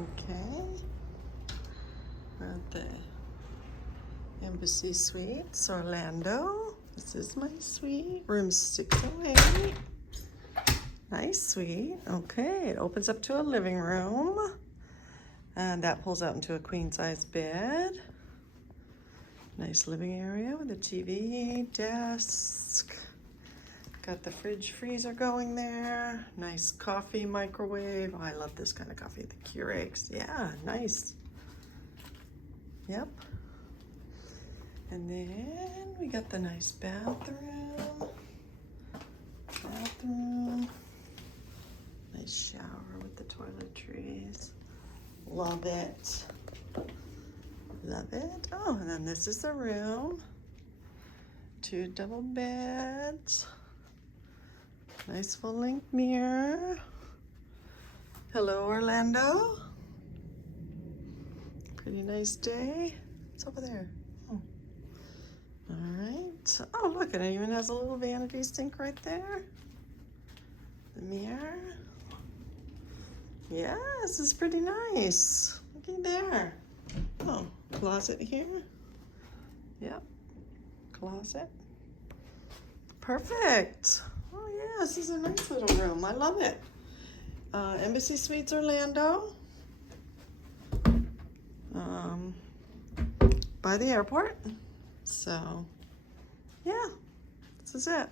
Okay. We're at the Embassy Suites, Orlando. This is my suite, room 608. Nice suite. Okay, it opens up to a living room. And that pulls out into a queen-size bed. Nice living area with a TV, desk. Got the fridge freezer going there. Nice coffee microwave. Oh, I love this kind of coffee, the Keurigs. Yeah, nice. Yep. And then we got the nice bathroom. Nice shower with the toiletries. Love it. Love it. Oh, and then this is the room. 2 double beds. Nice full-length mirror. Hello, Orlando. Pretty nice day. It's over there. Oh. All right. Oh, look, it even has a little vanity sink right there. The mirror. Yeah, this is pretty nice. Looky there. Oh, closet here. Yep, closet. Perfect. Oh yeah, this is a nice little room. I love it. Embassy Suites Orlando. By the airport. So, yeah, this is it.